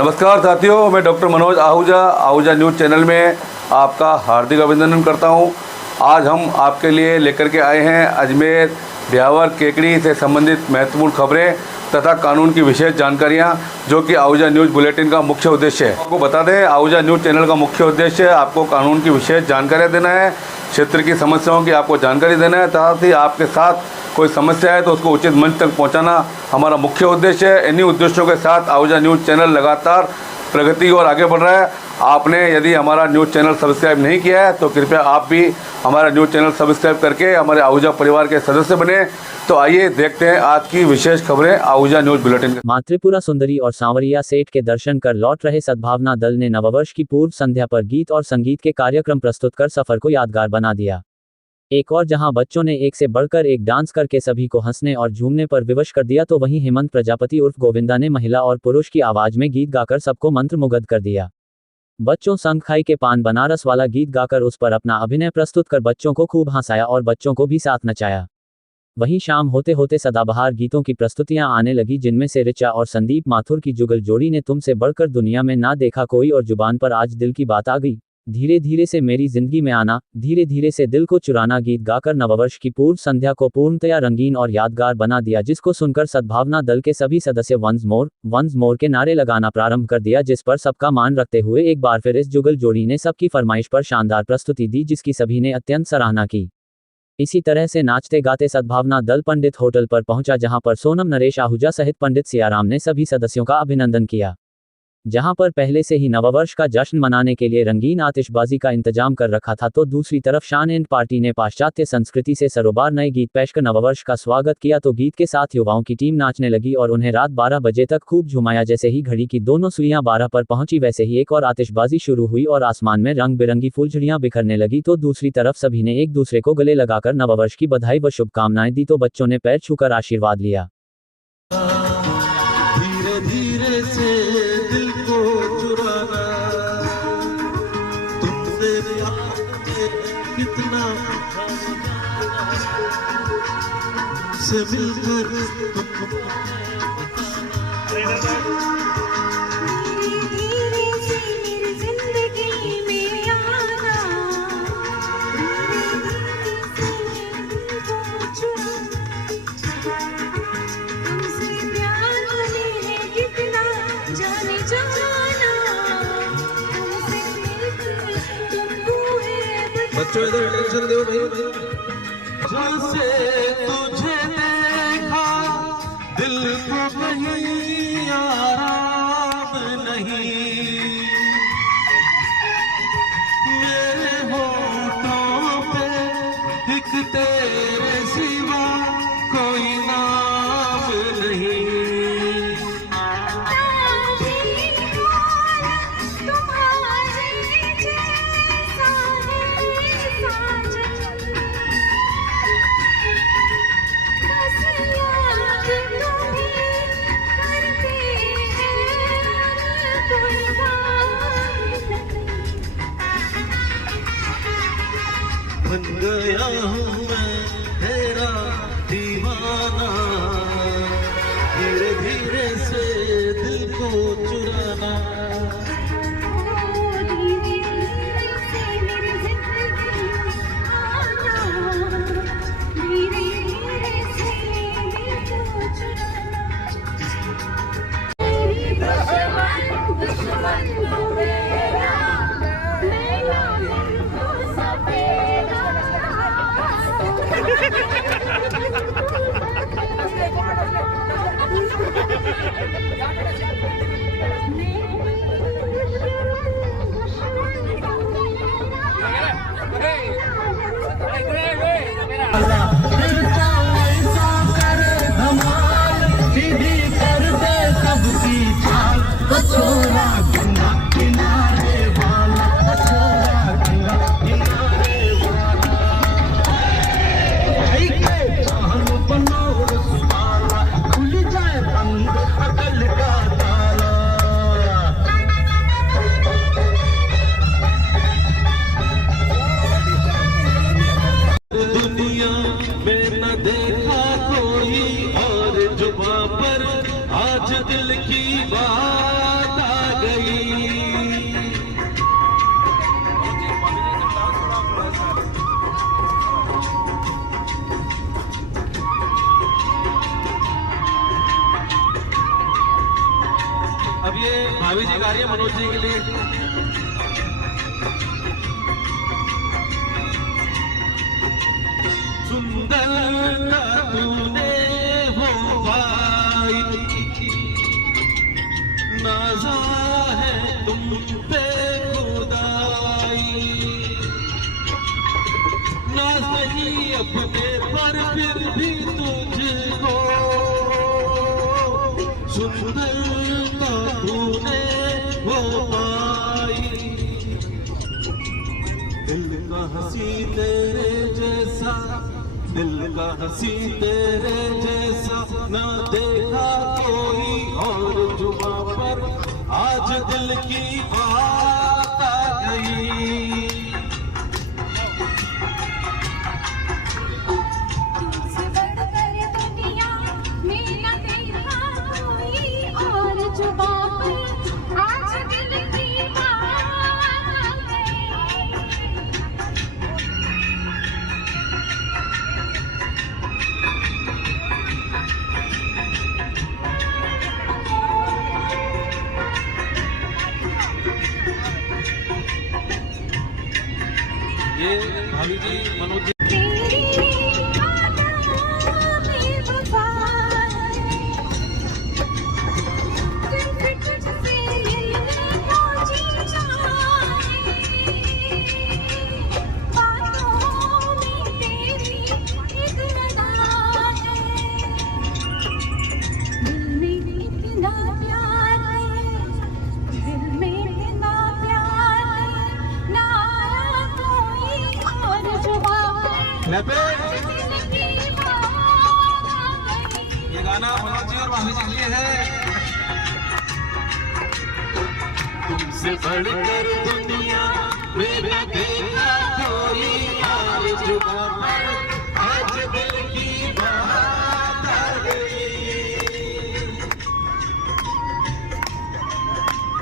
नमस्कार साथियों, मैं doctor Manoj Ahuja news channel में आपका हार्दिक अभिनंदन करता हूं। आज हम आपके लिए लेकर के आए हैं अजमेर ब्यावर केकड़ी से संबंधित महत्वपूर्ण खबरें तथा कानून की विशेष जानकारियां, जो कि आहूजा न्यूज़ बुलेटिन का मुख्य उद्देश्य है। आपको बता दें, आहूजा न्यूज़ चैनल का मुख्य उद्देश्य आपको कानून की विशेष जानकारियाँ देना है, क्षेत्र की समस्याओं की आपको जानकारी देना है, साथ ही आपके साथ कोई समस्या है तो उसको उचित मंच तक पहुंचाना हमारा मुख्य उद्देश्य है। इन्हीं उद्देश्यों के साथ आहूजा न्यूज़ चैनल लगातार प्रगति और आगे बढ़ रहा है। आपने यदि हमारा न्यूज़ चैनल सब्सक्राइब नहीं किया है तो कृपया आप भी हमारा न्यूज़ चैनल सब्सक्राइब करके हमारे आहूजा परिवार के सदस्य बने। तो आइए देखते हैं आज की विशेष खबरें आहूजा न्यूज़ बुलेटिन। मां त्रिपुरा सुंदरी और सांवरिया सेठ के दर्शन कर लौट रहे सद्भावना दल ने नववर्ष की पूर्व संध्या पर गीत और संगीत के कार्यक्रम प्रस्तुत कर सफर को यादगार बना दिया। एक और जहां बच्चों ने एक से बढ़कर एक डांस करके सभी को हंसने और झूमने पर विवश कर दिया, तो वहीं हेमंत प्रजापति उर्फ गोविंदा ने महिला और पुरुष की आवाज में गीत गाकर सबको मंत्रमुग्ध कर दिया। बच्चों संग खाई के पान बनारस वाला गीत गाकर उस पर अपना अभिनय प्रस्तुत कर बच्चों को खूब हंसाया और बच्चों को भी साथ नचाया। वहीं शाम होते होते सदाबहार गीतों की प्रस्तुतियां आने लगी, जिनमें से ऋचा और संदीप माथुर की जुगल जोड़ी ने तुमसे बढ़कर दुनिया में ना देखा कोई और जुबान पर आज दिल की बात आ गई, धीरे धीरे से मेरी जिंदगी में आना, धीरे धीरे से दिल को चुराना गीत गाकर नववर्ष की पूर्व संध्या को पूर्णतया रंगीन और यादगार बना दिया, जिसको सुनकर सद्भावना दल के सभी सदस्य वंस मोर के नारे लगाना प्रारंभ कर दिया, जिस पर सबका मान रखते हुए एक बार फिर इस जुगल जोड़ी ने सबकी फरमाइश पर शानदार प्रस्तुति दी, जिसकी सभी ने अत्यंत सराहना की। इसी तरह से नाचते गाते सद्भावना दल पंडित होटल पर पहुंचा, जहां पर सोनम नरेश आहूजा सहित पंडित सियाराम ने सभी सदस्यों का अभिनंदन किया। जहां पर पहले से ही नववर्ष का जश्न मनाने के लिए रंगीन आतिशबाजी का इंतजाम कर रखा था, तो दूसरी तरफ शान एंड पार्टी ने पाश्चात्य संस्कृति से सरोबार नए गीत पेश कर नववर्ष का स्वागत किया। तो गीत के साथ युवाओं की टीम नाचने लगी और उन्हें रात 12 बजे तक खूब झुमाया। जैसे ही घड़ी की दोनों सुइयां 12 पर पहुंची, वैसे ही एक और आतिशबाजी शुरू हुई और आसमान में रंग बिरंगी फुलझड़ियां बिखरने लगी। तो दूसरी तरफ सभी ने एक दूसरे को गले लगाकर नववर्ष की बधाई व शुभकामनाएं दी, तो बच्चों ने पैर छूकर आशीर्वाद लिया। धीरे धीरे से दिल को चुराना, तुमसे प्यार कितना से मिलकर बच्चों इधर टेंशन दो भाई। जैसे तुझे देखा दिल को कहीं आराम नहीं, मेरे होठों पे एक तेरे सिवा कोई नाम नहीं। बन गया हूँ मैं तेरा दीवाना, धीरे धीरे से दिल को चुराना। खुल जाए बंद अकल का ताला। अब ये भाभी जी गा रही है मनोज जी के लिए। सुंदरता तूने हो भाई, नाज़ा है तुम पे खुदाई, नाज़ नहीं अपने पर फिर भी तुझको, सुंदरता तूने हो पाई। दिल का हंसी तेरे जैसा, दिल का हंसी तेरे जैसा ना देखा कोई और जुबां पर, आज दिल की बात आ गई। तुझसे बढ़कर दुनिया में न देखा कोई और जुबां पर, आज दिल की बात आ गई। ये भाभी जी मनोज जी। तेरी यादों में वफा है, दिल तुझसे मिलने को जी चाहे, बातों में तेरी एक अदा है, दिल में इतना प्यार है, दिल में इतना प्यार है, ना आया कोई और जुबां पर, लपे दिल की बात आ गई। ये गाना मनोज जी और भाभी जी के लिए है। तुमसे बढ़कर दुनिया में न देखा कोई और जुबां पर, आज दिल की बात आ गई।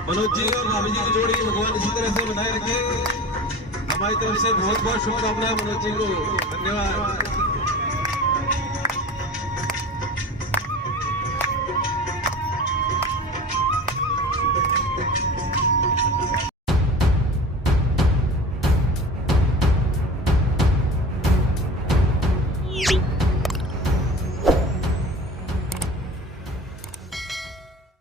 मनोज जी और भाभी जी की जोड़ी भगवान इसी तरह से बनाए रखे। हमारी तरफ से बहुत बहुत शुभकामनाएं मनोज जी को। धन्यवाद।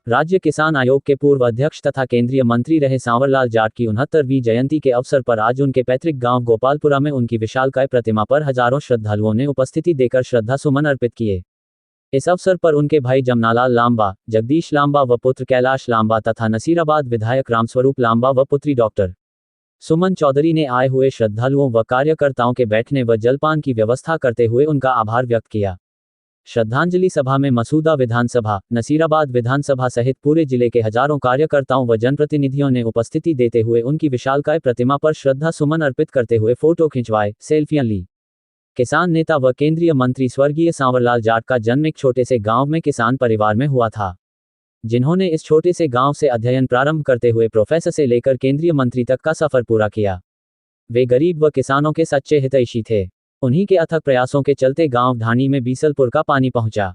राज्य किसान आयोग के पूर्व अध्यक्ष तथा केंद्रीय मंत्री रहे सांवरलाल जाट की 69वीं जयंती के अवसर पर आज उनके पैतृक गांव गोपालपुरा में उनकी विशालकाय प्रतिमा पर हजारों श्रद्धालुओं ने उपस्थिति देकर श्रद्धा सुमन अर्पित किए। इस अवसर पर उनके भाई जमनालाल लांबा, जगदीश लांबा व पुत्र कैलाश लांबा तथा नसीराबाद विधायक रामस्वरूप लांबा व पुत्री डॉक्टर सुमन चौधरी ने आए हुए श्रद्धालुओं व कार्यकर्ताओं के बैठने व जलपान की व्यवस्था करते हुए उनका आभार व्यक्त किया। श्रद्धांजलि सभा में मसूदा विधानसभा, नसीराबाद विधानसभा सहित पूरे जिले के हजारों कार्यकर्ताओं व जनप्रतिनिधियों ने उपस्थिति देते हुए उनकी विशालकाय प्रतिमा पर श्रद्धा सुमन अर्पित करते हुए फोटो खिंचवाए, सेल्फियां ली। किसान नेता व केंद्रीय मंत्री स्वर्गीय सांवरलाल जाट का जन्म एक छोटे से गांव में किसान परिवार में हुआ था, जिन्होंने इस छोटे से गांव से अध्ययन प्रारंभ करते हुए प्रोफेसर से लेकर केंद्रीय मंत्री तक का सफर पूरा किया। वे गरीब व किसानों के सच्चे हितैषी थे। उन्हीं के अथक प्रयासों के चलते गांव ढाणी में बीसलपुर का पानी पहुंचा,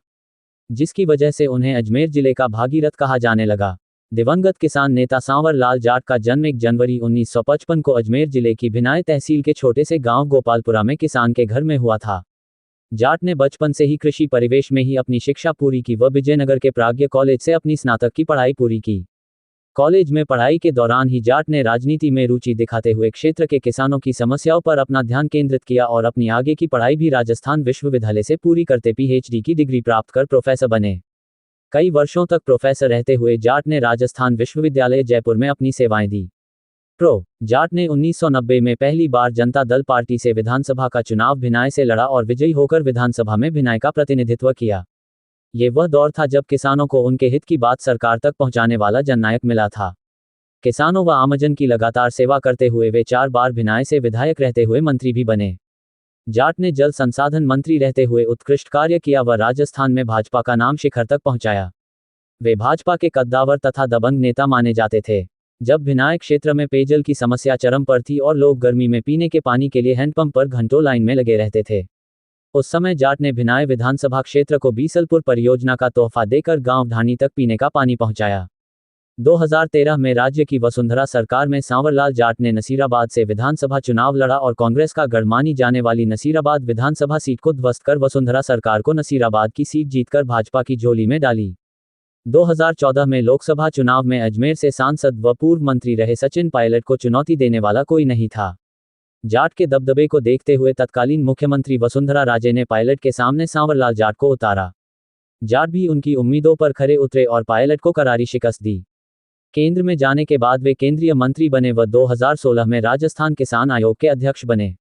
जिसकी वजह से उन्हें अजमेर जिले का भागीरथ कहा जाने लगा। दिवंगत किसान नेता सांवरलाल जाट का जन्म 1 जनवरी 1955 को अजमेर जिले की भिनाई तहसील के छोटे से गांव गोपालपुरा में किसान के घर में हुआ था। जाट ने बचपन से ही कृषि परिवेश में ही अपनी शिक्षा पूरी की व विजयनगर के प्राज्ञ कॉलेज से अपनी स्नातक की पढ़ाई पूरी की। कॉलेज में पढ़ाई के दौरान ही जाट ने राजनीति में रुचि दिखाते हुए क्षेत्र के किसानों की समस्याओं पर अपना ध्यान केंद्रित किया और अपनी आगे की पढ़ाई भी राजस्थान विश्वविद्यालय से पूरी करते पीएचडी की डिग्री प्राप्त कर प्रोफेसर बने। कई वर्षों तक प्रोफेसर रहते हुए जाट ने राजस्थान विश्वविद्यालय जयपुर में अपनी सेवाएं दी। जाट ने 1990 में पहली बार जनता दल पार्टी से विधानसभा का चुनाव भिनाई से लड़ा और विजयी होकर विधानसभा में भिनाई का प्रतिनिधित्व किया। ये वह दौर था जब किसानों को उनके हित की बात सरकार तक पहुंचाने वाला जननायक मिला था। किसानों व आमजन की लगातार सेवा करते हुए वे 4 बार भिनाई से विधायक रहते हुए मंत्री भी बने। जाट ने जल संसाधन मंत्री रहते हुए उत्कृष्ट कार्य किया व राजस्थान में भाजपा का नाम शिखर तक पहुंचाया। वे भाजपा के कद्दावर तथा दबंग नेता माने जाते थे। जब भिनाई क्षेत्र में पेयजल की समस्या चरम पर थी और लोग गर्मी में पीने के पानी के लिए हैंडपंप पर घंटों लाइन में लगे रहते थे, उस समय जाट ने भिनाई विधानसभा क्षेत्र को बीसलपुर परियोजना का तोहफा देकर गांव ढाणी तक पीने का पानी पहुंचाया। 2013 में राज्य की वसुंधरा सरकार में सांवरलाल जाट ने नसीराबाद से विधानसभा चुनाव लड़ा और कांग्रेस का गढ़ मानी जाने वाली नसीराबाद विधानसभा सीट को ध्वस्त कर वसुंधरा सरकार को नसीराबाद की सीट जीतकर भाजपा की झोली में डाली। 2014 में लोकसभा चुनाव में अजमेर से सांसद व पूर्व मंत्री रहे सचिन पायलट को चुनौती देने वाला कोई नहीं था। जाट के दबदबे को देखते हुए तत्कालीन मुख्यमंत्री वसुंधरा राजे ने पायलट के सामने सांवरलाल जाट को उतारा। जाट भी उनकी उम्मीदों पर खरे उतरे और पायलट को करारी शिकस्त दी। केंद्र में जाने के बाद वे केंद्रीय मंत्री बने व 2016 में राजस्थान किसान आयोग के अध्यक्ष बने।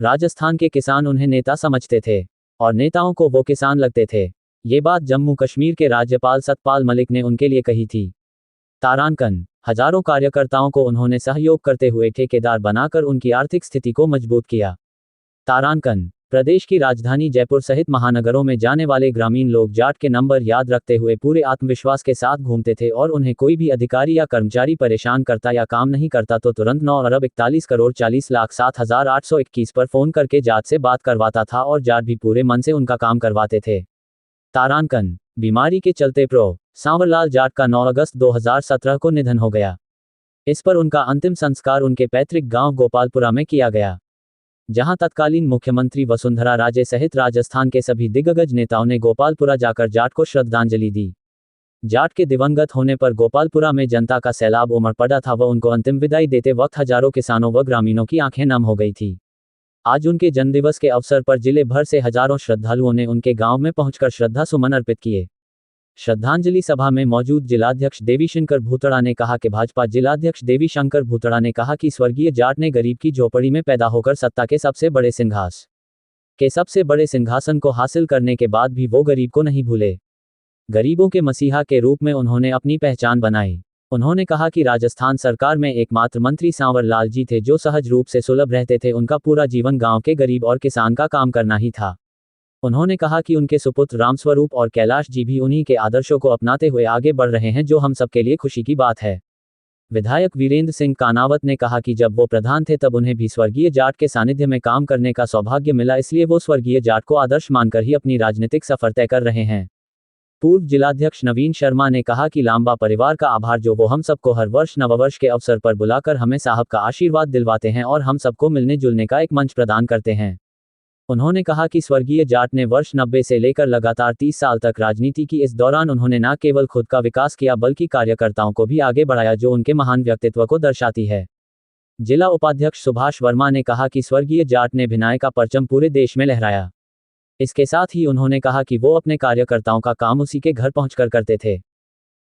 राजस्थान के किसान उन्हें नेता समझते थे और नेताओं को वो किसान लगते थे। ये बात जम्मू कश्मीर के राज्यपाल सतपाल मलिक ने उनके लिए कही थी। तारांकन, हजारों कार्यकर्ताओं को उन्होंने सहयोग करते हुए ठेकेदार बनाकर उनकी आर्थिक स्थिति को मजबूत किया। तारांकन, प्रदेश की राजधानी जयपुर सहित महानगरों में जाने वाले ग्रामीण लोग जाट के नंबर याद रखते हुए पूरे आत्मविश्वास के साथ घूमते थे और उन्हें कोई भी अधिकारी या कर्मचारी परेशान करता या काम नहीं करता तो तुरंत 9,41,40,07,821 पर फोन करके जाट से बात करवाता था और जाट भी पूरे मन से उनका काम करवाते थे। तारांकन, बीमारी के चलते प्रो. सांवरलाल जाट का 9 अगस्त 2017 को निधन हो गया। इस पर उनका अंतिम संस्कार उनके पैतृक गांव गोपालपुरा में किया गया, जहां तत्कालीन मुख्यमंत्री वसुंधरा राजे सहित राजस्थान के सभी दिग्गज नेताओं ने गोपालपुरा जाकर जाट को श्रद्धांजलि दी। जाट के दिवंगत होने पर गोपालपुरा में जनता का सैलाब उमड़ पड़ा था व उनको अंतिम विदाई देते वक्त हजारों किसानों व ग्रामीणों की आंखें नम हो गई थी। आज उनके जन्मदिवस के अवसर पर जिले भर से हजारों श्रद्धालुओं ने उनके गांव में पहुंचकर श्रद्धा सुमन अर्पित किए। श्रद्धांजलि सभा में मौजूद जिलाध्यक्ष देवीशंकर भूतड़ा ने कहा कि भाजपा जिलाध्यक्ष देवीशंकर भूतड़ा ने कहा कि स्वर्गीय जाट ने गरीब की झोपड़ी में पैदा होकर सत्ता के सबसे बड़े सिंहासन को हासिल करने के बाद भी वो गरीब को नहीं भूले। गरीबों के मसीहा के रूप में उन्होंने अपनी पहचान बनाई। उन्होंने कहा कि राजस्थान सरकार में एकमात्र मंत्री सांवरलाल जी थे जो सहज रूप से सुलभ रहते थे। उनका पूरा जीवन गांव के गरीब और किसान का काम करना ही था। उन्होंने कहा कि उनके सुपुत्र रामस्वरूप और कैलाश जी भी उन्हीं के आदर्शों को अपनाते हुए आगे बढ़ रहे हैं, जो हम सबके लिए खुशी की बात है। विधायक वीरेंद्र सिंह कानावत ने कहा कि जब वो प्रधान थे तब उन्हें भी स्वर्गीय जाट के सानिध्य में काम करने का सौभाग्य मिला, इसलिए वो स्वर्गीय जाट को आदर्श मानकर ही अपनी राजनीतिक सफर तय कर रहे हैं। पूर्व जिलाध्यक्ष नवीन शर्मा ने कहा कि लांबा परिवार का आभार जो वो हम सबको हर वर्ष नववर्ष के अवसर पर बुलाकर हमें साहब का आशीर्वाद दिलवाते हैं और हम सबको मिलने जुलने का एक मंच प्रदान करते हैं। उन्होंने कहा कि स्वर्गीय जाट ने वर्ष 90 से लेकर लगातार 30 साल तक राजनीति की। इस दौरान उन्होंने न केवल खुद का विकास किया बल्कि कार्यकर्ताओं को भी आगे बढ़ाया, जो उनके महान व्यक्तित्व को दर्शाती है। जिला उपाध्यक्ष सुभाष वर्मा ने कहा कि स्वर्गीय जाट ने भिनाई का परचम पूरे देश में लहराया। इसके साथ ही उन्होंने कहा कि वो अपने कार्यकर्ताओं का काम उसी के घर पहुंचकर करते थे।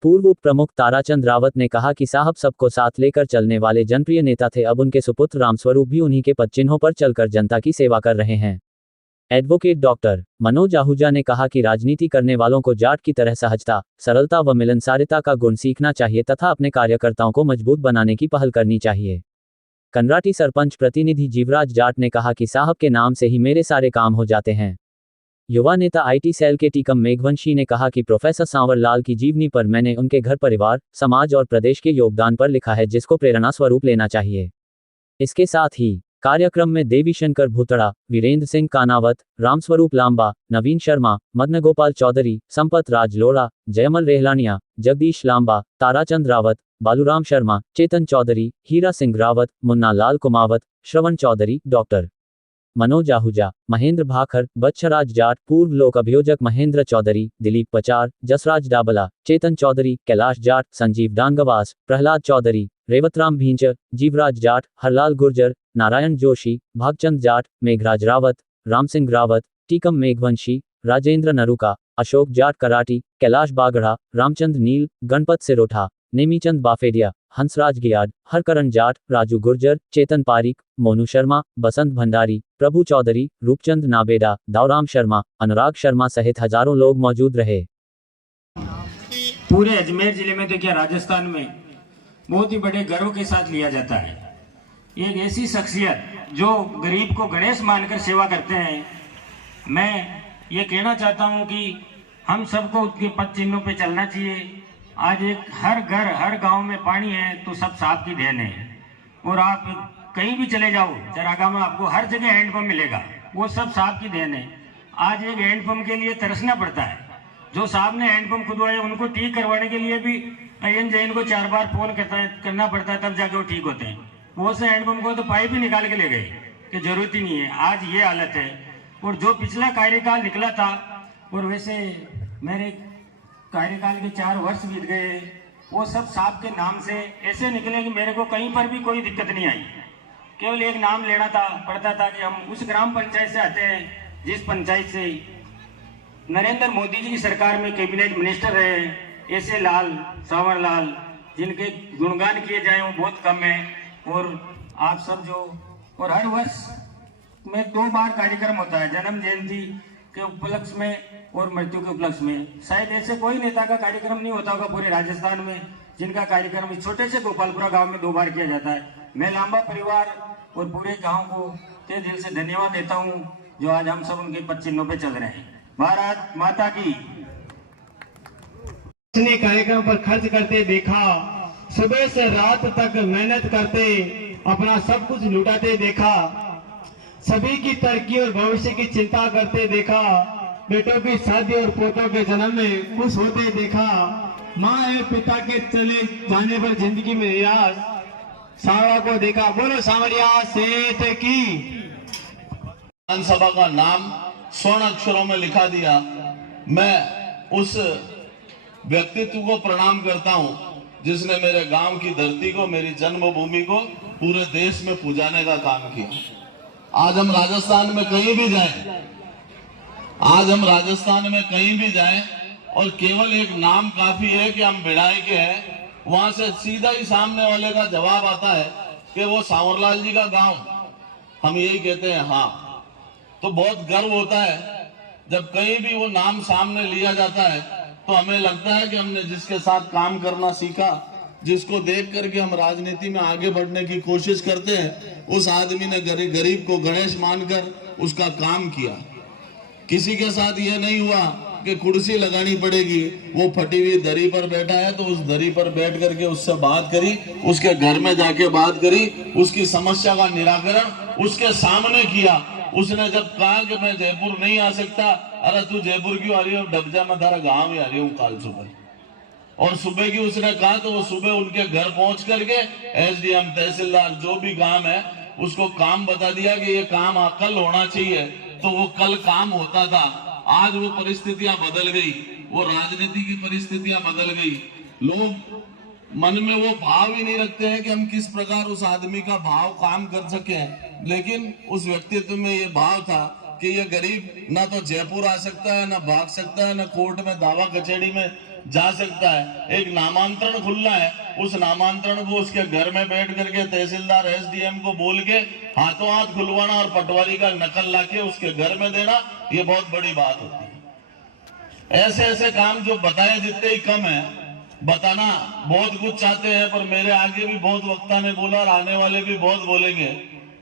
पूर्व उप प्रमुख ताराचंद रावत ने कहा कि साहब सबको साथ लेकर चलने वाले जनप्रिय नेता थे। अब उनके सुपुत्र रामस्वरूप भी उन्हीं के पदचिन्हों पर चलकर जनता की सेवा कर रहे हैं। एडवोकेट डॉक्टर मनोज आहूजा ने कहा कि राजनीति करने वालों को जाट की तरह सहजता, सरलता व मिलनसारिता का गुण सीखना चाहिए तथा अपने कार्यकर्ताओं को मजबूत बनाने की पहल करनी चाहिए। कंराटी सरपंच प्रतिनिधि जीवराज जाट ने कहा कि साहब के नाम से ही मेरे सारे काम हो जाते हैं। युवा नेता आईटी सेल के टीकम मेघवंशी ने कहा कि प्रोफेसर सांवरलाल की जीवनी पर मैंने उनके घर, परिवार, समाज और प्रदेश के योगदान पर लिखा है, जिसको प्रेरणा स्वरूप लेना चाहिए। इसके साथ ही कार्यक्रम में देवीशंकर भूतड़ा, वीरेंद्र सिंह कानावत, रामस्वरूप लांबा, नवीन शर्मा, मदन गोपाल चौधरी, संपत राज लोड़ा, जयमल रेहलानिया, जगदीश लांबा, ताराचंद रावत, बालूराम शर्मा, चेतन चौधरी, हीरा सिंह रावत, मुन्ना लाल कुमावत, श्रवण चौधरी, डॉक्टर मनोज आहूजा, महेंद्र भाखर, बच्छराज जाट, पूर्व लोक अभियोजक महेंद्र चौधरी, दिलीप पचार, जसराज डाबला, चेतन चौधरी, कैलाश जाट, संजीव डांगवास, प्रहलाद चौधरी, रेवतराम भींचर, जीवराज जाट, हरलाल गुर्जर, नारायण जोशी, भागचंद जाट, मेघराज रावत, राम सिंह रावत, टीकम मेघवंशी, राजेंद्र नरुका, अशोक जाट कराटी, कैलाश बागड़ा, रामचंद नील, गणपत सिरोठा, नेमीचंद बाफेडिया, हंसराज गियाड, हरकरण जाट, राजू गुर्जर, चेतन पारिक, मोनू शर्मा, बसंत भंडारी, प्रभु चौधरी, रूपचंद नाबेडा, दावराम शर्मा, अनुराग शर्मा सहित हजारों लोग मौजूद रहे। पूरे अजमेर जिले में तो क्या राजस्थान में बहुत ही बड़े गर्व के साथ लिया जाता है। एक ऐसी शख्सियत जो गरीब को गणेश मानकर सेवा करते हैं। मैं ये कहना चाहता हूँ कि हम सबको उसके पद चिन्हों पे चलना चाहिए। आज एक हर घर हर गांव में पानी है तो सब साहब की देन है। और आप कहीं भी चले जाओ, चरागाह में आपको हर जगह हैंडपंप मिलेगा, वो सब साहब की देन है। आज एक हैंडपंप के लिए तरसना पड़ता है, जो साहब ने हैंडपम्प खुदवाए उनको ठीक करवाने के लिए भी अयन जैन को 4 बार फोन करना पड़ता है, तब जाके वो ठीक होते हैं। वो से हैंडपम्प को तो पाइप ही निकाल के ले गए कि जरूरत ही नहीं है। आज ये हालत है। और जो पिछला कार्यकाल निकला था, और वैसे मेरे कार्यकाल के 4 वर्ष बीत गए, वो सब साहब के नाम से ऐसे निकले कि मेरे को कहीं पर भी कोई दिक्कत नहीं आई। केवल एक नाम लेना पड़ता था कि हम उस ग्राम पंचायत से आते हैं जिस पंचायत से नरेंद्र मोदी जी की सरकार में कैबिनेट मिनिस्टर रहे ऐसे लाल सावर लाल, जिनके गुणगान किए जाए वो बहुत कम है। और आप सब जो, और हर वर्ष में 2 बार कार्यक्रम होता है, जन्म जयंती के उपलक्ष्य में और मृत्यु के उपलक्ष्य में। शायद ऐसे कोई नेता का कार्यक्रम नहीं होता होगा पूरे राजस्थान में जिनका कार्यक्रम इस छोटे से गोपालपुरा गांव में 2 बार किया जाता है। मैं लांबा परिवार और पूरे गांव को तहे दिल से धन्यवाद देता हूं जो आज हम सब उनके पद चिन्हों पे चल रहे हैं। भारत माता की। अपने कार्यक्रम पर खर्च करते देखा, सुबह से रात तक मेहनत करते अपना सब कुछ लुटाते देखा, सभी की तरक्की और भविष्य की चिंता करते देखा, बेटों की शादी और पोतों के जन्म में खुश होते देखा, माँ और पिता के चले जाने पर जिंदगी में निराश सावरा को देखा। बोलो सांवरिया सेठ की। विधानसभा का नाम स्वर्ण अक्षरों में लिखा दिया। मैं उस व्यक्तित्व को प्रणाम करता हूं जिसने मेरे गांव की धरती को, मेरी जन्मभूमि को पूरे देश में पुजाने का काम किया। आज हम राजस्थान में कहीं भी जाएं, आज हम राजस्थान में कहीं भी जाएं और केवल एक नाम काफी है कि हम भिड़ाई के हैं, वहां से सीधा ही सामने वाले का जवाब आता है कि वो सांवरलाल जी का गांव। हम यही कहते हैं हाँ। तो बहुत गर्व होता है जब कहीं भी वो नाम सामने लिया जाता है, तो हमें लगता है कि हमने जिसके साथ काम करना सीखा, जिसको देख करके हम राजनीति में आगे बढ़ने की कोशिश करते हैं, उस आदमी ने गरीब को गणेश मानकर उसका काम किया। किसी के साथ यह नहीं हुआ कि कुर्सी लगानी पड़ेगी, वो फटी हुई दरी पर बैठा है तो उस दरी पर बैठ करके उससे बात करी, उसके घर में जाके बात करी, उसकी समस्या का निराकरण उसके सामने किया। उसने जब कहा कि मैं जयपुर नहीं आ सकता, अरे तू जयपुर क्यों आ रही हो, डबजा में तारा गांव ही आ रही हूँ काल सुबह। और सुबह की उसने कहा तो वो सुबह उनके घर पहुंच करके एसडीएम, तहसीलदार, जो भी काम है उसको काम बता दिया कि ये काम कल होना चाहिए, तो वो कल काम होता था। आज वो परिस्थितियां बदल गई, वो राजनीति की परिस्थितियां बदल गई। लोग मन में वो भाव ही नहीं रखते हैं कि हम किस प्रकार उस आदमी का भाव काम कर सके, लेकिन उस व्यक्तित्व में ये भाव था कि ये गरीब ना तो जयपुर आ सकता है, ना भाग सकता है, ना कोर्ट में दावा कचहरी में जा सकता है। एक नामांतरण खुलना है, उस नामांतरण को उसके घर में बैठ करके तहसीलदार, एसडीएम को बोल के हाथों हाथ खुलवाना और पटवारी का नकल लाके उसके घर में देना, ये बहुत बड़ी बात होती है। ऐसे ऐसे काम जो बताए जितने ही कम है, बताना बहुत कुछ चाहते हैं, पर मेरे आगे भी बहुत वक्ता ने बोला और आने वाले भी बहुत बोलेंगे।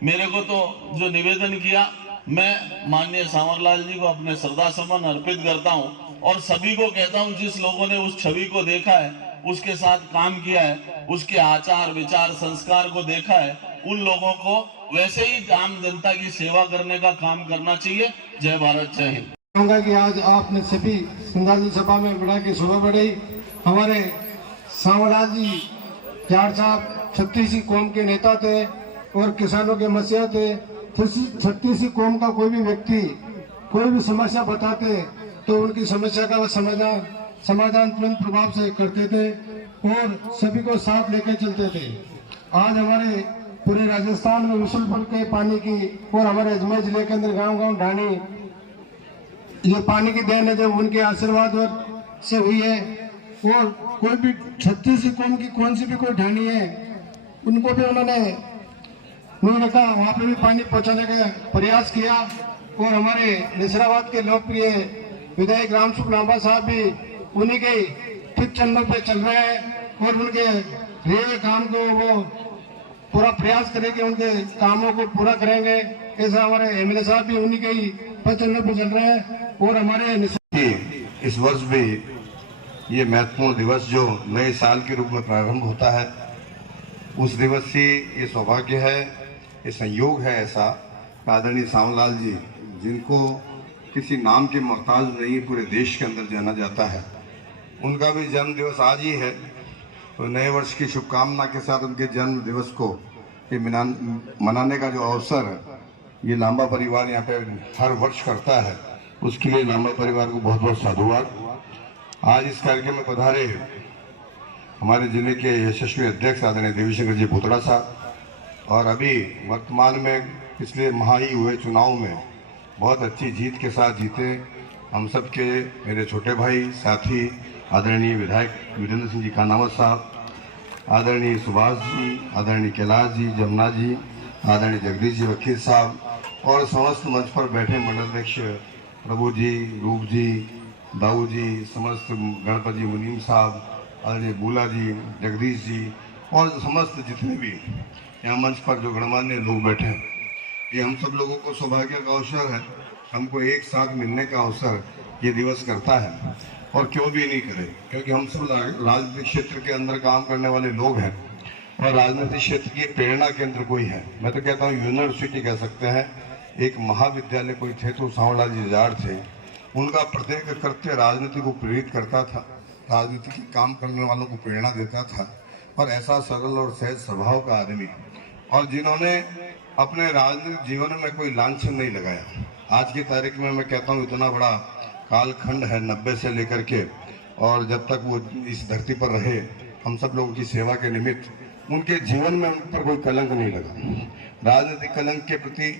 मेरे को तो जो निवेदन किया, मैं माननीय सांवरलाल जी को अपने श्रद्धा सुमन अर्पित करता हूं और सभी को कहता हूं जिस लोगों ने उस छवि को देखा है, उसके साथ काम किया है, उसके आचार विचार संस्कार को देखा है, उन लोगों को वैसे ही आम जनता की सेवा करने का काम करना चाहिए। जय भारत, जय हिंद। कहूँगा कि आज आपने सभी सुंदर सभा में बढ़ा के शोभा बढ़ाई। हमारे सांवरलाल जी जाट साहब छत्तीसी कौम के नेता थे और किसानों के मसीहा थे। छत्तीसी कौम का कोई भी व्यक्ति कोई भी समस्या बताते तो उनकी समस्या का समाधान तुरंत प्रभाव से करते थे और सभी को साथ लेकर चलते थे। आज हमारे पूरे राजस्थान में उछल पड़ के पानी की और हमारे अजमेर जिले के अंदर गांव-गांव ढाणी ये पानी की देन है जो उनके आशीर्वाद से हुई है। और कोई भी छत्तीसी कौम की कौन सी भी कोई ढाणी है, उनको भी उन्होंने नहीं रखा, वहाँ पे भी पानी पहुँचाने का प्रयास किया। और हमारे निसराबाद के लोकप्रिय विधायक राम सुख लांबा साहब भी उन्हीं के ठीक चरणों पे चल रहे हैं और उनके रेल काम को वो पूरा प्रयास करेंगे, उनके कामों को पूरा करेंगे। ऐसा हमारे एमएलए साहब भी उन्हीं के ही चरणों पे चल रहे हैं। और हमारे इस वर्ष भी ये महत्वपूर्ण दिवस जो नए साल के रूप में प्रारंभ होता है, उस दिवस से ये सौभाग्य है, ये संयोग है ऐसा आदरणीय सांवरलाल जी जिनको किसी नाम के मोहताज नहीं, पूरे देश के अंदर जाना जाता है। उनका भी जन्म दिवस आज ही है, तो नए वर्ष की शुभकामना के साथ उनके जन्म दिवस को ये मनाने का जो अवसर है, ये लांबा परिवार यहाँ पे हर वर्ष करता है, उसके लिए लांबा परिवार को बहुत बहुत साधुवाद। आज इस कार्यक्रम में पधारे हमारे जिले के यशस्वी अध्यक्ष आदरणीय देवीशंकर जी भूतड़ा साहब, और अभी वर्तमान में पिछले माह ही हुए चुनाव में बहुत अच्छी जीत के साथ जीते हम सब के मेरे छोटे भाई साथी आदरणीय विधायक वीरेंद्र सिंह जी कानावत साहब, आदरणीय सुभाष जी, आदरणीय कैलाश जी, जमुना जी, आदरणीय जगदीश जी वकील साहब, और समस्त मंच पर बैठे मंडलाध्यक्ष प्रभु जी, रूप जी, दाऊ जी, समस्त गणपति मुनीम साहब, आदरणीय बूला जी, जगदीश जी, और समस्त जितने भी यहाँ मंच पर जो गणमान्य लोग बैठे हैं, ये हम सब लोगों को सौभाग्य का अवसर है, हमको एक साथ मिलने का अवसर ये दिवस करता है। और क्यों भी नहीं करे, क्योंकि हम सब राजनीतिक क्षेत्र के अंदर काम करने वाले लोग हैं, और राजनीतिक क्षेत्र की प्रेरणा केंद्र कोई है, मैं तो कहता हूँ यूनिवर्सिटी कह सकते हैं, एक महाविद्यालय कोई थे तो सांवरलाल जी जाट थे। उनका प्रत्येक कृत्य राजनीति को प्रेरित करता था, राजनीति के काम करने वालों को प्रेरणा देता था, और ऐसा सरल और सहज स्वभाव का आदमी, और जिन्होंने अपने राजनीतिक जीवन में कोई लांछन नहीं लगाया। आज की तारीख में मैं कहता हूँ इतना बड़ा कालखंड है 90 से लेकर के, और जब तक वो इस धरती पर रहे हम सब लोगों की सेवा के निमित्त उनके जीवन में उन पर कोई कलंक नहीं लगा। राजनीतिक कलंक के प्रति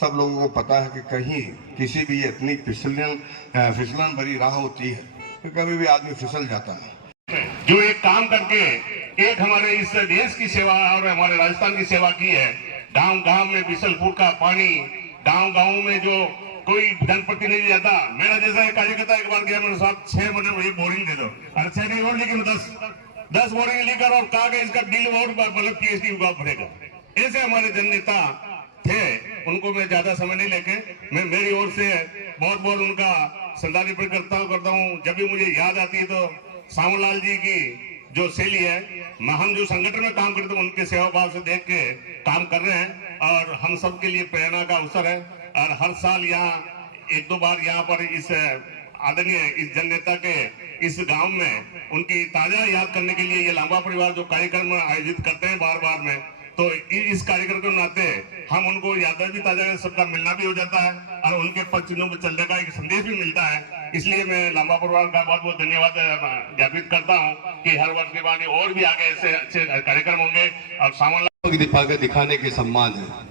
सब लोगों को पता है कि कहीं किसी भी इतनी फिसलन भरी राह होती है तो कभी भी आदमी फिसल जाता है। जो एक काम करके एक हमारे इस देश की सेवा और हमारे राजस्थान की सेवा की है। गांव गांव में बिसलपुर का पानी, गांव गांव में जो कोई जनप्रतिनिधि जाता, मेरा जैसा एक कार्यकर्ता एक बार गया, मेरे साथ 6 महीने वही बोरिंग दे दो, अरे 6 नहीं और लेकिन 10 बोरिंग लेकर और कहा कि इसका बिल और मतलब पीएचडी हुआ पड़ेगा। ऐसे हमारे जननेता थे, उनको मैं ज्यादा समय नहीं लेके मैं मेरी ओर से बहुत बहुत उनका श्रद्धांजलि करता हूँ। जब भी मुझे याद आती है तो सांवरलाल जी की जो शैली है, हम जो संगठन में काम करते हैं उनके सेवा भाव से देख के काम कर रहे हैं, और हम सब के लिए प्रेरणा का अवसर है। और हर साल यहाँ 1-2 बार यहाँ पर इस आदरणीय इस जननेता के इस गांव में उनकी ताजा याद करने के लिए ये लांबा परिवार जो कार्यक्रम आयोजित करते हैं बार में, तो इस कार्यक्रम के नाते हम उनको याद भी ताजा, सबका मिलना भी हो जाता है और उनके पद चिन्हों पर चलने का एक संदेश भी मिलता है। इसलिए मैं लांबा परिवार का बहुत बहुत धन्यवाद ज्ञापित करता हूँ कि हर वर्ष के बाद और भी आगे ऐसे अच्छे कार्यक्रम होंगे। और सांवरलाल दिखाने के सम्मान है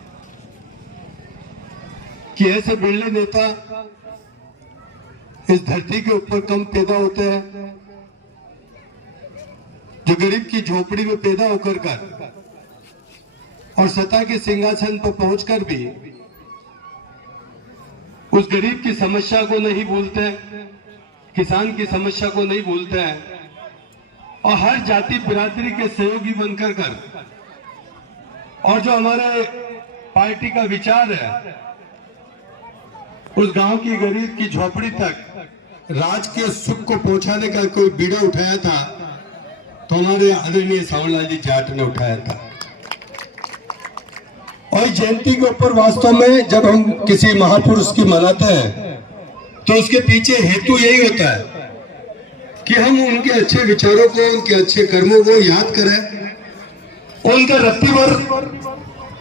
कि ऐसे बिरले नेता इस धरती के ऊपर कम पैदा होते हैं, जो गरीब की झोपड़ी में पैदा होकर और सत्ता के सिंहासन पर पहुंचकर भी उस गरीब की समस्या को नहीं भूलते, किसान की समस्या को नहीं भूलते हैं, और हर जाति बिरादरी के सहयोगी बनकर और जो हमारे पार्टी का विचार है, उस गांव की गरीब की झोपड़ी तक राज के सुख को पहुंचाने का कोई बीड़ा उठाया था तो हमारे आदरणीय सांवरलाल जी जाट ने उठाया था। और जयंती के ऊपर वास्तव में जब हम किसी महापुरुष की मनाते हैं तो उसके पीछे हेतु यही होता है कि हम उनके अच्छे विचारों को, उनके अच्छे कर्मों को याद करें, उनके रत्ती भर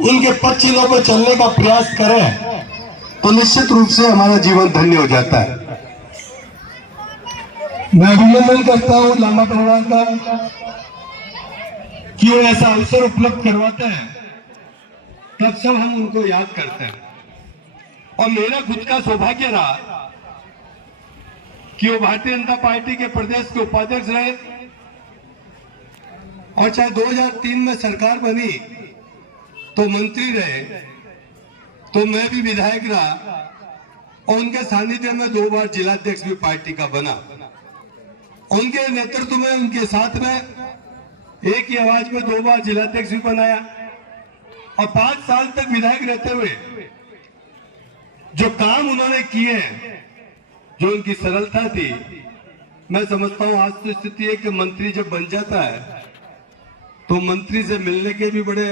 उनके पद चिन्हों पर चलने का प्रयास करें, तो निश्चित रूप से हमारा जीवन धन्य हो जाता है। मैं अभिनंदन करता हूं लांबा परिवार का कि वो ऐसा अवसर उपलब्ध करवाते हैं, तब सब हम उनको याद करते हैं। और मेरा खुद का सौभाग्य रहा कि वो भारतीय जनता पार्टी के प्रदेश के उपाध्यक्ष रहे, और चाहे 2003 में सरकार बनी तो मंत्री रहे, तो मैं भी विधायक रहा, और उनके सानिध्य में 2 बार जिलाध्यक्ष भी पार्टी का बना। उनके नेतृत्व में, उनके साथ में एक ही आवाज में 2 बार जिलाध्यक्ष भी बनाया, और 5 साल तक विधायक रहते हुए जो काम उन्होंने किए, जो उनकी सरलता थी, मैं समझता हूं आज तो स्थिति है कि मंत्री जब बन जाता है तो मंत्री से मिलने के भी बड़े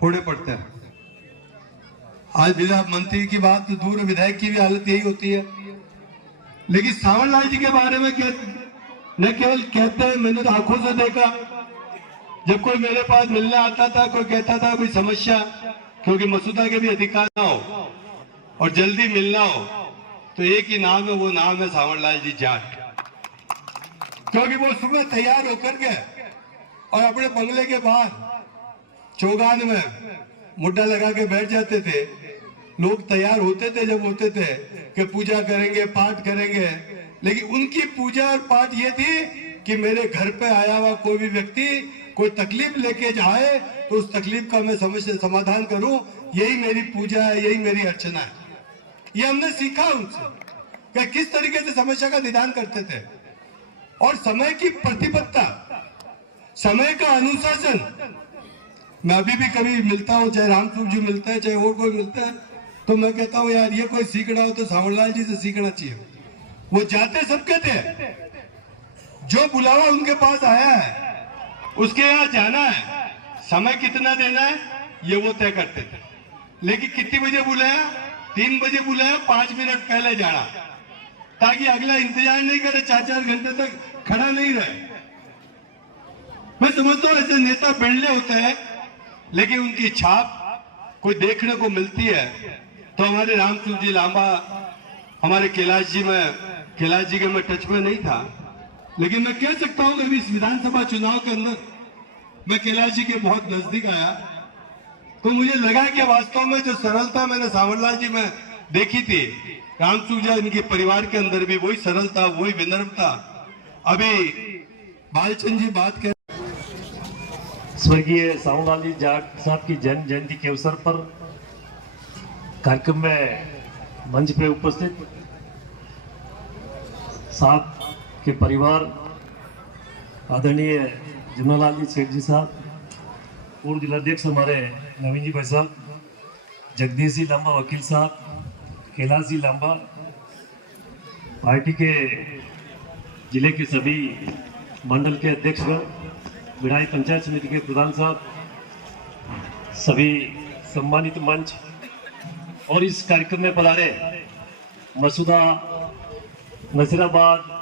फोड़े पड़ते हैं। आज जिला मंत्री की बात दूर, विधायक की भी हालत यही होती है। लेकिन सावरलाल जी के बारे में न केवल कहते हैं, मैंने तो आंखों से देखा। जब कोई मेरे पास मिलने आता था, कोई कहता था कोई समस्या, क्योंकि मसूदा के भी अधिकार ना हो और जल्दी मिलना हो, तो एक ही नाम है, वो नाम है सावरलाल जी जाट। क्योंकि वो सुबह तैयार होकर के और अपने बंगले के बाहर चौगान में मुड्डा लगा के बैठ जाते थे। लोग तैयार होते थे जब होते थे कि पूजा करेंगे, पाठ करेंगे, लेकिन उनकी पूजा और पाठ ये थी कि मेरे घर पे आया हुआ कोई भी व्यक्ति कोई तकलीफ लेके जाए तो उस तकलीफ का मैं समाधान करूं, यही मेरी पूजा है, यही मेरी अर्चना है। ये हमने सीखा उनसे कि किस तरीके से समस्या का निदान करते थे। और समय की प्रतिबद्धता, समय का अनुशासन। मैं अभी भी कभी मिलता हूँ, चाहे रामसूख जी मिलते हैं, चाहे और कोई मिलता है, तो मैं कहता हूँ यार ये कोई सीखना हो तो सावरलाल जी से सीखना चाहिए। वो जाते सबके थे, जो बुलावा उनके पास आया है उसके यहाँ जाना है, समय कितना देना है ये वो तय करते थे। लेकिन कितनी बजे बुलाया, 3 बजे बुलाया, 5 मिनट पहले जाना, ताकि अगला इंतजार नहीं करे, 4-4 घंटे तक खड़ा नहीं रहे। मैं समझता हूँ ऐसे नेता बिरले होते हैं, लेकिन उनकी छाप कोई देखने को मिलती है। तो हमारे रामसूख जी लांबा, हमारे कैलाश जी के मैं टच में नहीं था, लेकिन मैं कह सकता हूं कि इस विधानसभा चुनाव के अंदर मैं कैलाश जी के बहुत नजदीक आया, तो मुझे लगा कि वास्तव में जो सरलता मैंने सावरलाल जी में देखी थी, रामसूख जी इनके परिवार के अंदर भी वही सरलता, वही विनम्रता। अभी बालचंद जी बात कर, स्वर्गीय सावरलाल जी जाट साहब की जन्म जयंती के अवसर पर कार्यक्रम में मंच पे उपस्थित साहब के परिवार, आदरणीय जमुनालाल जी सेठ जी साहब, पूर्व जिलाध्यक्ष हमारे नवीन जी भाई साहब, जगदीश जी लांबा वकील साहब, कैलाश जी लांबा, पार्टी के जिले के सभी मंडल के अध्यक्षगण, विधायक पंचायत समिति के प्रधान साहब, सभी सम्मानित मंच और इस कार्यक्रम में पधारे मसूदा, नसीराबाद,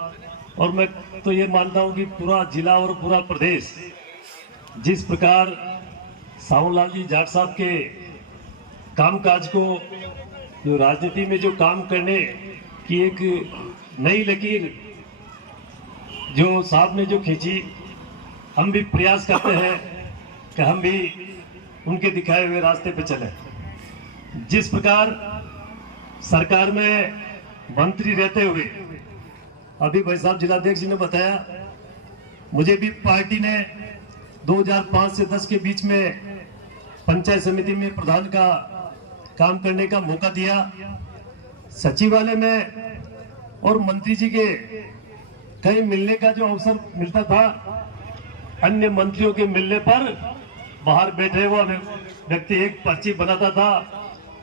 और मैं तो ये मानता हूं कि पूरा जिला और पूरा प्रदेश जिस प्रकार सावरलाल जी जाट साहब के कामकाज को, जो राजनीति में जो काम करने की एक नई लकीर जो साहब ने जो खींची, हम भी प्रयास करते हैं कि हम भी उनके दिखाए हुए रास्ते पे चलें। जिस प्रकार सरकार में मंत्री रहते हुए, अभी भाई साहब जिलाध्यक्ष जी ने बताया, मुझे भी पार्टी ने 2005 से 10 के बीच में पंचायत समिति में प्रधान का काम करने का मौका दिया। सचिवालय में और मंत्री जी के कहीं मिलने का जो अवसर मिलता था, अन्य मंत्रियों के मिलने पर बाहर बैठे हुआ व्यक्ति एक पर्ची बनाता था,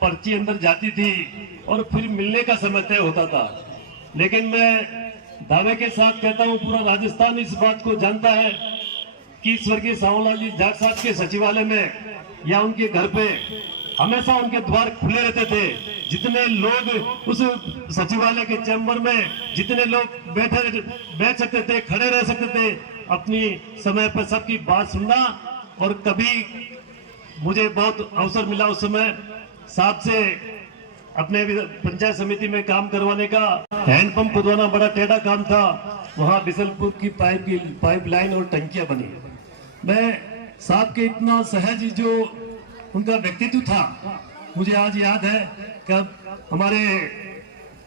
पर्ची अंदर जाती थी और फिर मिलने का समय तय होता था। लेकिन मैं दावे के साथ कहता हूं, पूरा राजस्थान इस बात को जानता है कि स्वर्गीय सावरलाल जी जाट साहब के सचिवालय में या उनके घर पे हमेशा उनके द्वार खुले रहते थे। जितने लोग उस सचिवालय के चैम्बर में, जितने लोग बैठ सकते थे, खड़े रह सकते थे, अपनी समय पर सबकी बात सुनना। और कभी मुझे बहुत अवसर मिला उस समय साहब से अपने पंचायत समिति में काम करवाने का। हैंडपंप खुदवाना बड़ा टेढ़ा काम था, वहां बिसलपुर की पाइपलाइन और टंकियां बनी। मैं साहब के इतना सहज जो उनका व्यक्तित्व था, मुझे आज याद है कि हमारे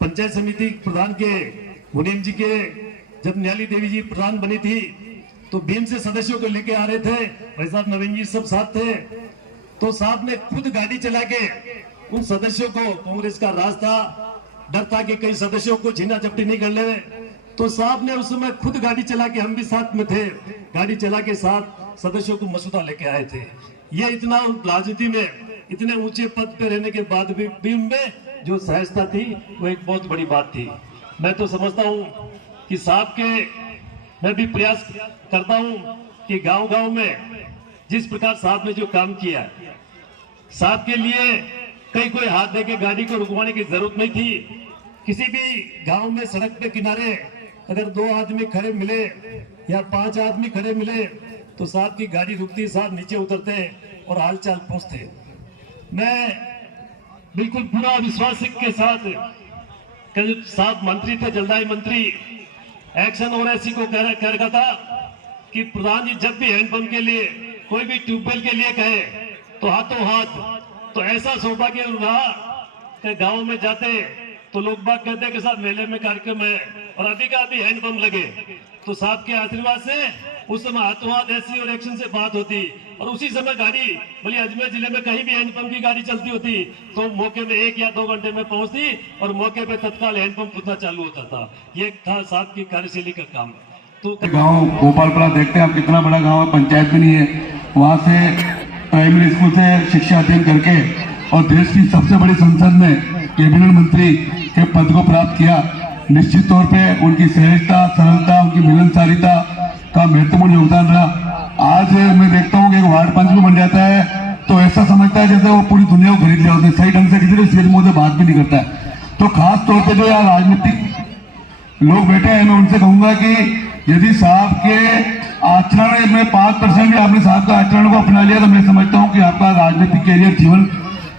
पंचायत समिति प्रधान के मुनीम जी के जब न्याली देवी जी प्रधान बनी थी, तो भीम से सदस्यों को लेके आ रहे थे, भाई साहब नवीन जी सब साथ थे, तो साहब ने खुद गाड़ी चला के उन सदस्यों को, कांग्रेस का राज था, डर था कि कई सदस्यों को छीना झपटी नहीं कर ले, तो साहब ने उस समय खुद गाड़ी चला के, हम भी साथ में थे, गाड़ी चला के साथ सदस्यों को मसूदा लेके आए थे। ये इतना राजनीति में इतने ऊंचे पद पे रहने के बाद भी में जो सहजता थी, वो एक बहुत बड़ी बात थी। मैं तो समझता हूँ कि साहब के, मैं भी प्रयास करता हूँ कि गांव-गांव में जिस प्रकार साहब ने जो काम किया, साहब के लिए कहीं कोई हाथ देके गाड़ी को रुकवाने की जरूरत नहीं थी। किसी भी गांव में सड़क पे किनारे अगर 2 आदमी खड़े मिले या 5 आदमी खड़े मिले तो साहब की गाड़ी रुकती, साहब नीचे उतरते और हालचाल पूछते। मैं बिल्कुल पूरा विश्वास के साथ, कल साहब मंत्री थे, जलदाय मंत्री, एक्शन और ऐसी को कह रखा था कि प्रधान जी जब भी हैंडपंप के लिए, कोई भी ट्यूबवेल के लिए कहे तो हाथों हाथ। तो ऐसा सौभाग्य रहा कि गांव में जाते तो लोग बात कहते कि साहब मेले में कार्यक्रम है और अधिक आदि हैंडपंप लगे, तो साहब के आशीर्वाद से उस समय हाथों हाथ ऐसी और एक्शन से बात होती और उसी समय गाड़ी, बोली अजमेर जिले में कहीं भी हैंडपंप की गाड़ी चलती होती तो मौके में 1 या 2 घंटे में पहुंचती और मौके पे तत्काल हैंडपंप खुदना चालू होता था। ये था साहब की कार्यशैली का काम। तो गांव गोपालपुरा देखते हैं आप, कितना बड़ा गांव है, पंचायत भी नहीं है। वहां से प्राइमरी स्कूल से शिक्षा अध्ययन करके और देश की सबसे बड़ी संसद में कैबिनेट मंत्री के पद को प्राप्त किया। निश्चित तौर पे उनकी सहजता, सरलता, उनकी मिलनसारिता का महत्वपूर्ण योगदान रहा। आज मैं देखता हूँ कि एक वार्ड पंच भी बन जाता है तो ऐसा समझता है जैसे वो पूरी दुनिया को खरीद लिया होता है, सही ढंग से किसी को सीधे मुंह से बात भी नहीं करता है। तो खास तौर पे जो यहाँ राजनीतिक लोग बैठे हैं, मैं उनसे कहूंगा कि यदि साहब के आचरण में 5% भी आपने साहब का आचरण को अपना लिया तो मैं समझता हूँ कि आपका राजनीतिक कैरियर, जीवन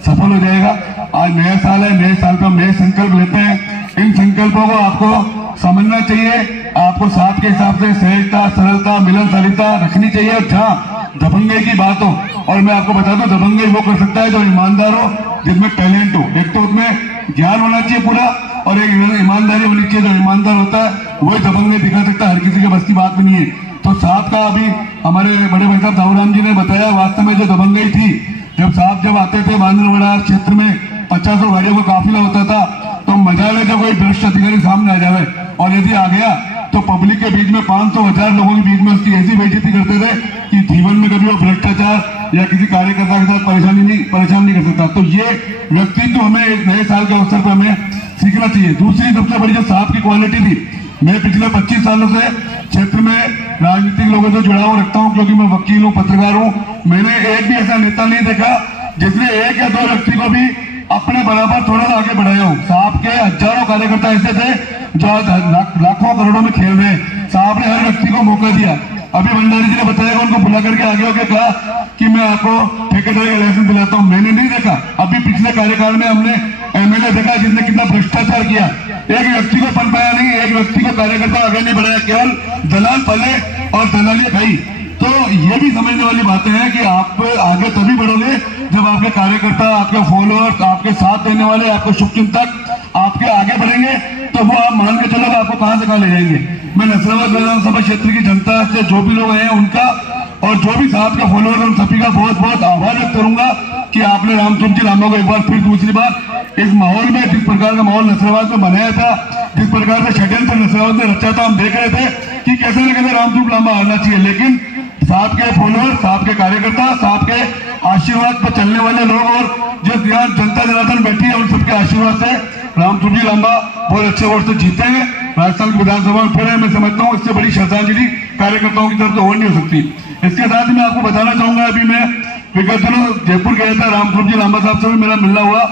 सफल हो जाएगा। आज नया साल है, नए साल पर नए संकल्प लेते हैं। इन संकल्पों को आपको समझना चाहिए, आपको साथ के हिसाब से सहजता, सरलता, मिलनसारिता रखनी चाहिए। और जहाँ दबंगई की बात हो, और मैं आपको बता दूं दबंगई वो कर सकता है जो ईमानदार हो, जिसमें टैलेंट हो। एक तो उसमें ज्ञान होना चाहिए पूरा और एक ईमानदारी होनी चाहिए। जो ईमानदार होता है वही दबंगई दिखा सकता है, हर किसी के बस की बात भी नहीं है। तो साहब का अभी हमारे बड़े भाई साहब दाऊराम जी ने बताया, वास्तव में जो दबंगई थी, जब आते थे बांदरवाड़ा क्षेत्र में 50 गाड़ियों का काफिला होता था तो मजा ले जो कोई भ्रष्ट अधिकारी सामने आ जाए, और यदि आ गया तो पब्लिक के बीच में 500,000 लोगों के बीच में उसकी ऐसी बेइज्जती करते थे कि जीवन में कभी वो भ्रष्टाचार या किसी कार्यकर्ता के साथ परेशान नहीं कर सकता। तो ये व्यक्तित्व हमें एक नए साल के अवसर पर हमें सीखना चाहिए। दूसरी सबसे बड़ी जो साहब की क्वालिटी थी, मैं पिछले 25 सालों से क्षेत्र में राजनीतिक लोगों से जुड़ाव रखता हूं क्योंकि मैं वकील हूं, पत्रकार हूं। मैंने एक भी ऐसा नेता नहीं देखा जिसने 1 या 2 व्यक्ति को भी अपने बराबर थोड़ा सा आगे बढ़ाया हो। साहब के हजारों कार्यकर्ता ऐसे थे जो आज लाखों करोड़ों में खेल रहे हैं। साहब ने हर व्यक्ति को मौका दिया। अभी भंडारी जी ने बताया, उनको बुला करके आगे होकर कहा कि मैं आपको ठेकेदारी का लाइसेंस दिलाता हूं। मैंने नहीं देखा। अभी पिछले कार्यकाल में हमने एमएलए देखा जिसने कितना भ्रष्टाचार किया। एक व्यक्ति को पन पाया नहीं, एक व्यक्ति को कार्यकर्ता आगे नहीं बढ़ाया, केवल दलाल पले और दलालियां खाई। तो ये भी समझने वाली बातें हैं कि आप आगे तभी बढ़ोगे जब आपके कार्यकर्ता, आपके फॉलोअर्स, आपके साथ देने वाले, आपके शुभचिंतक आपके आगे बढ़ेंगे तो वो आप मान के चलो आपको कहां से कहां ले जाएंगे। मैं नसराबाद विधानसभा क्षेत्र की जनता से जो भी लोग हैं उनका और जो भी साहब के फॉलोअर्स उन सभी का बहुत बहुत आभार व्यक्त करूंगा कि आपने रामचंद्र जी लांबा को एक बार फिर दूसरी बार इस माहौल में, जिस प्रकार का माहौल नसराबाद में बनाया था, जिस प्रकार से षड्यंत्र नसराबाद में रचा था, हम देख रहे थे कि कैसे न कैसे रामचंद्र लांबा आना चाहिए। लेकिन साहब के फॉलोअर्स, साहब के कार्यकर्ता, साहब के आशीर्वाद पर चलने वाले लोग और जो यहाँ जनता जनार्दन बैठी है उन सबके आशीर्वाद से रामचंद्र जी लांबा बहुत अच्छे वोट से जीते हैं। राजस्थान की विधानसभा में फिर मैं समझता हूँ इससे बड़ी श्रद्धांजलि कार्यकर्ताओं की तरफ से और नहीं हो सकती। इसके साथ ही मैं आपको बताना चाहूंगा, अभी मैं विगत दिनों जयपुर गया था, रामचंद्र जी लांबा साहब से भी मेरा मिलना हुआ।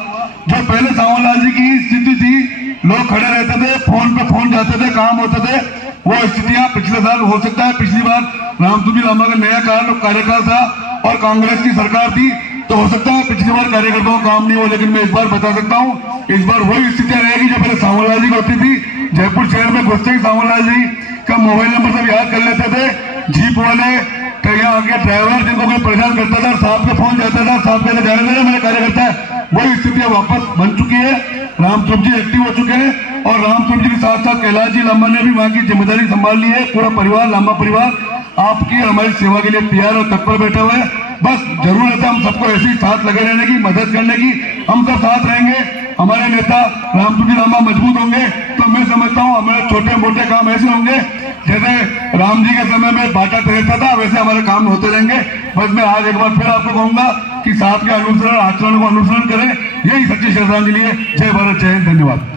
जो पहले सावंतलाल जी की स्थिति थी, लोग खड़े रहते थे, फोन पे फोन जाते थे, काम होते थे, वो स्थितियां पिछले साल हो सकता है पिछली बार रामचंद्र जी लांबा का नया कार्यकाल था और कांग्रेस की सरकार थी तो हो सकता है पिछली बार कार्यकर्ताओं का काम नहीं हो। लेकिन मैं इस बार बता सकता हूँ, इस बार वही स्थितियां रहेगी जो पहले सावंतलाल जी की होती थी। जयपुर शहर में घुसते ही सावंतलाल जी का मोबाइल नंबर सब याद कर लेते थे। जीप वाले, यहाँ आगे ड्राइवर जिनको कोई परेशान करता था, साहब के फोन जाता था, साहब कहते जाने देना मेरे कार्यकर्ता है। वही स्थितियां वापस बन चुकी है। रामचंद्र जी एक्टिव हो चुके हैं और रामचंद्र जी के साथ साथ कैलाश जी लांबा ने भी वहां की जिम्मेदारी संभाल ली है। पूरा परिवार, लांबा परिवार आपकी हमारी सेवा के लिए तैयार और तत्पर बैठा हुआ है। बस जरूरत है हम सबको ऐसे ही साथ लगे रहने की, मदद करने की। हम सब साथ रहेंगे, हमारे नेता रामचंद्र जी लांबा मजबूत होंगे तो मैं समझता हूँ हमारे छोटे मोटे काम ऐसे होंगे जैसे राम जी के समय में बाटा तैरता था, वैसे हमारे काम होते रहेंगे। बस मैं आज एक बार फिर आपको कहूंगा कि साथ के अनुसरण, आचरण को अनुसरण करें, यही सच्ची श्रद्धांजलि है। जय भारत, जय हिंद, धन्यवाद।